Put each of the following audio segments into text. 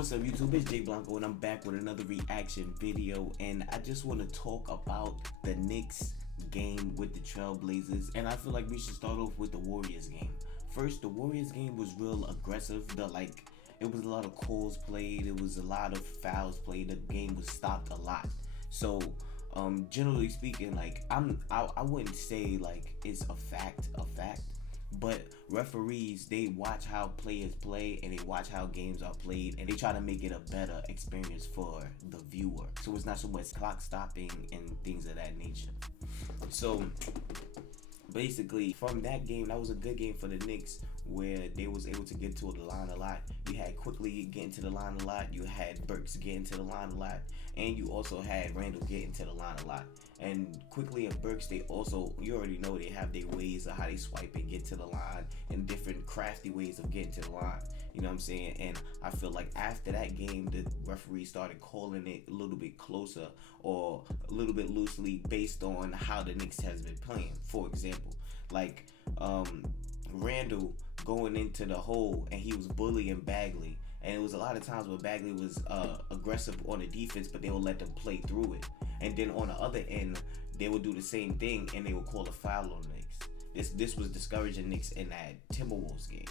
What's up YouTube, it's JAYEBLONCO and I'm back with another reaction video, and I just want to talk about the Knicks game with the Trailblazers, and I feel like we should start off with the Warriors game. First, the Warriors game was real aggressive. It was a lot of calls played, it was a lot of fouls played, the game was stopped a lot. So generally speaking, like I wouldn't say like it's a fact, but referees, they watch how players play and they watch how games are played and they try to make it a better experience for the viewer. So it's not so much clock stopping and things of that nature. So basically, from that game, that was a good game for the Knicks where they was able to get to the line a lot. You had Quickly getting to the line a lot, you had Burks getting to the line a lot, and you also had Randall getting to the line a lot. And Quickly and Burks, they also, you already know, they have their ways of how they swipe and get to the line and different crafty ways of getting to the line. You know what I'm saying? And I feel like after that game, the referee started calling it a little bit closer or a little bit loosely based on how the Knicks has been playing. For example, like Randall going into the hole and he was bullying Bagley, and it was a lot of times where Bagley was aggressive on the defense, but they would let them play through it. And then on the other end, they would do the same thing and they would call a foul on the Knicks. This was discouraging Knicks in that Timberwolves game,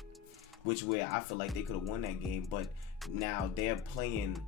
which where I feel like they could have won that game, but now they're playing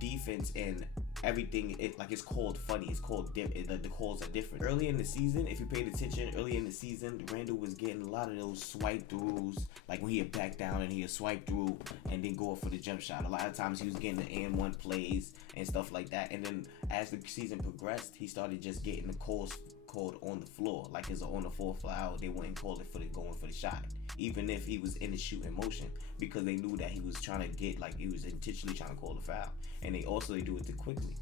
defense and everything, it's called funny, it's called the calls are different. Early in the season, if you paid attention, early in the season, Randall was getting a lot of those swipe throughs, like when he had back down and he had swipe through and then go up for the jump shot. A lot of times he was getting the and one plays and stuff like that, and then as the season progressed, he started just getting the calls called on the floor, like it's on the fourth foul. They wouldn't call it for the going for the shot, even if he was in the shooting motion, because they knew that he was trying to get, like, he was intentionally trying to call the foul. And they do it too quickly.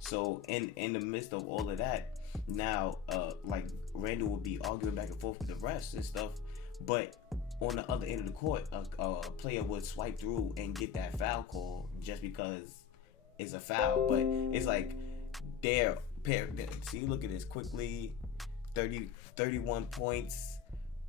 So in the midst of all of that, now like Randall would be arguing back and forth with the refs and stuff, but on the other end of the court, a player would swipe through and get that foul call just because it's a foul. But it's like they're paired. See, look at this. Quickly 31 points,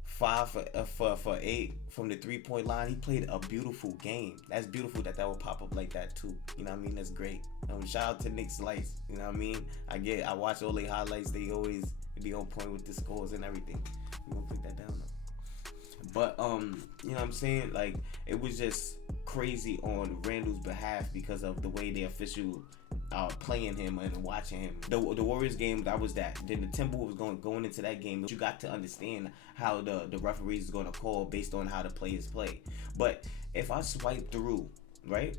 5 for 8 from the 3-point line. He played a beautiful game. That's beautiful that would pop up like that too. You know what I mean? That's great. Shout out to Knicks Lights. You know what I mean? I watch all their highlights. They always be on point with the scores and everything. We gonna put that down though. But you know what I'm saying? Like, it was just crazy on Randall's behalf because of the way the official playing him and watching him. The Warriors game, that was that. Then the Timberwolves going into that game, you got to understand how the referees is going to call based on how the players play. But if I swipe through, right?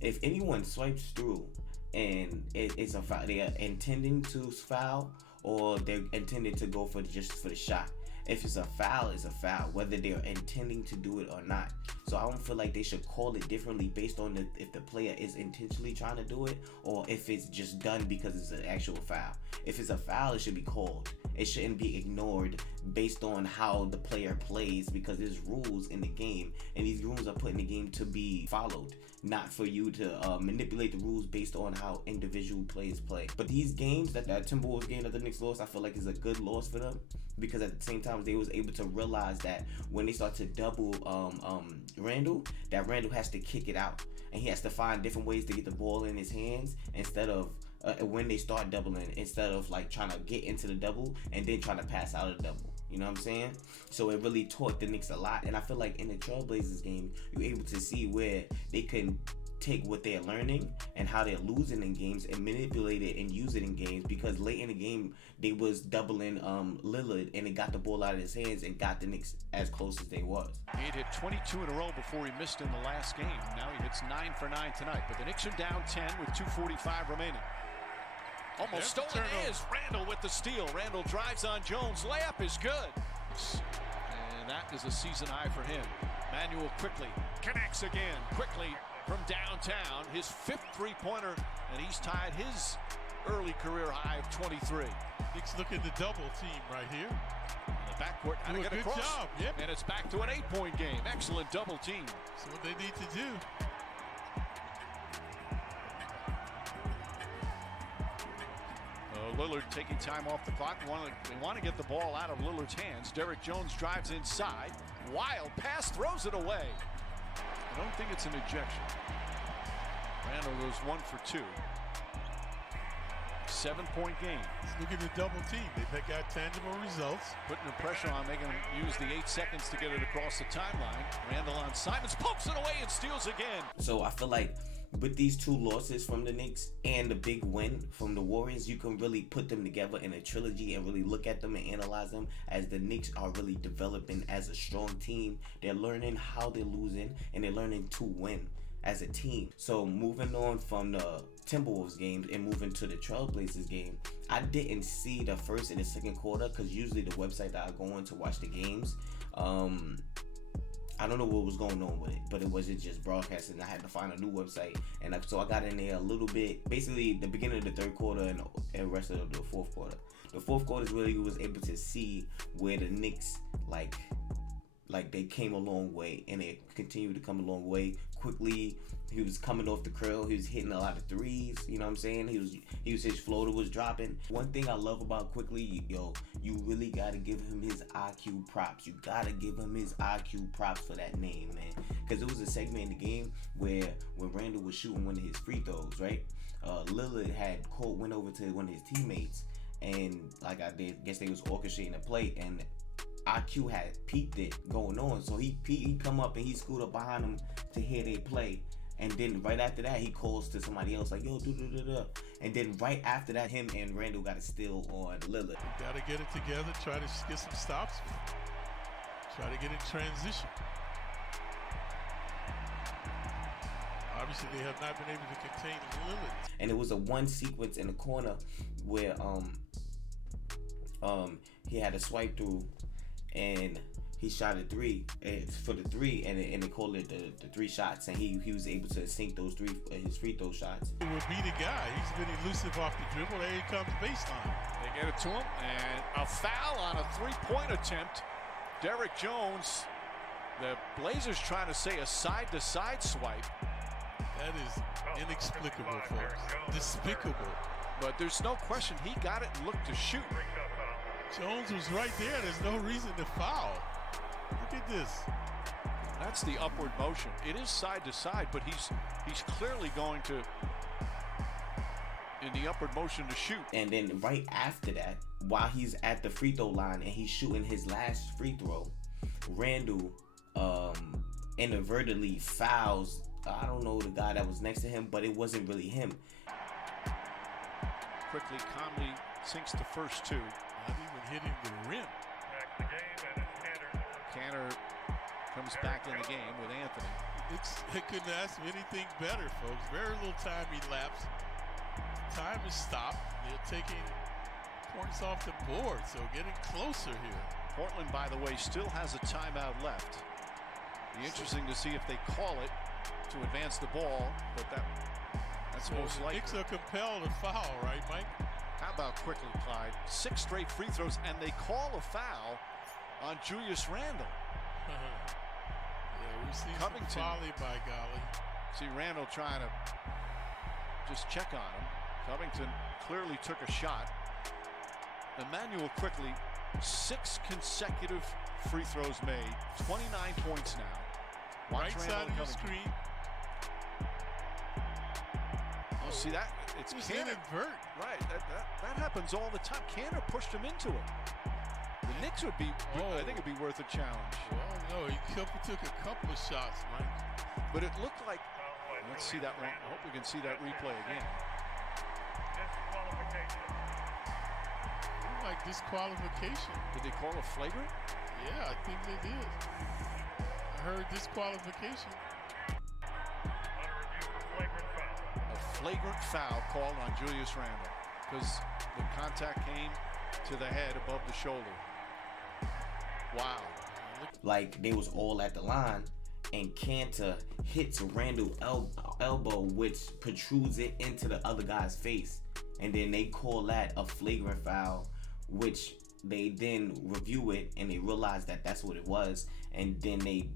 If anyone swipes through and it's a foul, they are intending to foul or they're intending to go for the shot. If it's a foul, it's a foul, whether they're intending to do it or not. So I don't feel like they should call it differently based on if the player is intentionally trying to do it or if it's just done because it's an actual foul. If it's a foul, it should be called. It shouldn't be ignored based on how the player plays, because there's rules in the game and these rules are put in the game to be followed, not for you to manipulate the rules based on how individual players play. But these games, that Timberwolves game that the Knicks lost, I feel like is a good loss for them, because at the same time they was able to realize that when they start to double Randall, that Randall has to kick it out and he has to find different ways to get the ball in his hands instead of when they start doubling, instead of like trying to get into the double and then trying to pass out of the double. You know what I'm saying? So it really taught the Knicks a lot, and I feel like in the Trailblazers game, you're able to see where they can take what they're learning and how they're losing in games and manipulate it and use it in games, because late in the game they was doubling Lillard and it got the ball out of his hands and got the Knicks as close as they was. He had hit 22 in a row before he missed in the last game. Now he hits 9 for 9 tonight, but the Knicks are down 10 with 2:45 remaining. Almost stolen is Randall with the steal. Randall drives on Jones. Layup is good. And that is a season high for him. Manuel Quickly connects again. Quickly from downtown. His 5th three-pointer, and he's tied his early career high of 23. Knicks looking to double team right here. In the backcourt, how to get across. Good job. Yep. And it's back to an 8-point game. Excellent double team. That's what they need to do. Lillard taking time off the clock. They want to get the ball out of Lillard's hands. Derrick Jones drives inside. Wild pass, throws it away. I don't think it's an ejection. Randle goes 1 for 2. 7-point game. Look at the double team. They got tangible results. Putting the pressure on, making him use the 8 seconds to get it across the timeline. Randle on Simons, pokes it away and steals again. So I feel like with these 2 losses from the Knicks and the big win from the Warriors, you can really put them together in a trilogy and really look at them and analyze them, as the Knicks are really developing as a strong team. They're learning how they're losing, and they're learning to win as a team. So moving on from the Timberwolves game and moving to the Trailblazers game, I didn't see the first and the second quarter, because usually the website that I go on to watch the games, I don't know what was going on with it, but it wasn't just broadcasting. I had to find a new website, and so I got in there a little bit, basically the beginning of the third quarter and the rest of the fourth quarter. The fourth quarter is really was able to see where the Knicks like they came a long way, and they continued to come a long way quickly. He was coming off the curl. He was hitting a lot of threes. You know what I'm saying? His floater was dropping. One thing I love about Quickly, yo, you really gotta give him his IQ props. You gotta give him his IQ props for that name, man. Because it was a segment in the game where when Randle was shooting one of his free throws, right? Lillard went over to one of his teammates, and I guess they was orchestrating the play, and IQ had peeped it going on, so he come up and he scoot up behind him to hear they play, and then right after that he calls to somebody else like, yo, and then right after that him and Randle got a steal on Lillard. You gotta get it together, try to get some stops, try to get in transition. Obviously they have not been able to contain Lillard. And it was a one sequence in the corner where he had a swipe through, and he shot a 3 for the 3, and they called it the 3 shots, and he was able to sink those his free throw shots. He would be the guy. He's been elusive off the dribble. There he comes baseline. They get it to him, and a foul on a 3-point attempt. Derrick Jones, the Blazers trying to say a side-to-side swipe. That is inexplicable, folks. Despicable. But there's no question he got it and looked to shoot. Jones was right there. There's no reason to foul. Look at this. That's the upward motion. It is side to side, but he's clearly going to in the upward motion to shoot. And then right after that, while he's at the free throw line and he's shooting his last free throw, Randle inadvertently fouls, I don't know, the guy that was next to him, but it wasn't really him. Quickly, calmly sinks the first 2. Not even hitting the rim. Cantor comes back in the game with Anthony. They couldn't ask for anything better, folks. Very little time elapsed. Time is stopped. They're taking points off the board, so getting closer here. Portland, by the way, still has a timeout left. Be interesting to see if they call it to advance the ball, but that's so most likely. Knicks are compelled to foul, right, Mike? How about quickly, Clyde? 6 straight free throws, and they call a foul on Julius Randle. Yeah, we see Covington. some folly, by golly. See Randle trying to just check on him. Covington clearly took a shot. Emmanuel Quickly, 6 consecutive free throws made, 29 points now. Right side of the screen. Oh, see that? It's Cantor. Inadvertent. Right, that happens all the time. Cantor pushed him into it. The Knicks would be, I think it'd be worth a challenge. Well, no, he took a couple of shots, Mike. But it looked like, let's see that one. I hope we can see that replay again. Like disqualification. Did they call a flagrant? Yeah, I think they did. I heard disqualification. A flagrant foul called on Julius Randle because the contact came to the head above the shoulder. Wow. Like they was all at the line, and Cantor hits Randle elbow, which protrudes it into the other guy's face, and then they call that a flagrant foul, which they then review it and they realize that that's what it was, and then they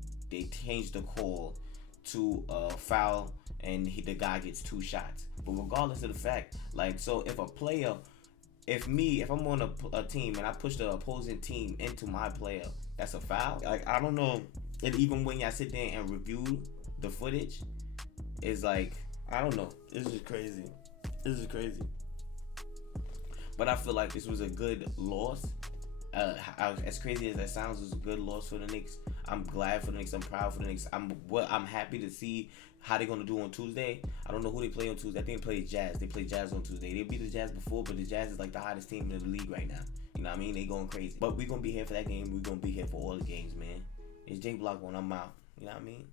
change the call to a foul, and the guy gets 2 shots. But regardless of the fact, like, so if a player, if I'm on a team and I push the opposing team into my player, that's a foul. Like, I don't know, and even when y'all sit there and review the footage, it's like I don't know. This is crazy. This is crazy. But I feel like this was a good loss. As crazy as that sounds, it was a good loss for the Knicks. I'm glad for the Knicks. I'm proud for the Knicks. I'm happy to see how they're gonna do on Tuesday. I don't know who they play on Tuesday. I think they play Jazz. They play Jazz on Tuesday. They beat the Jazz before, but the Jazz is like the hottest team in the league right now. You know what I mean? They going crazy. But we're gonna be here for that game. We're gonna be here for all the games, man. It's Jay Blanco and I'm out. You know what I mean?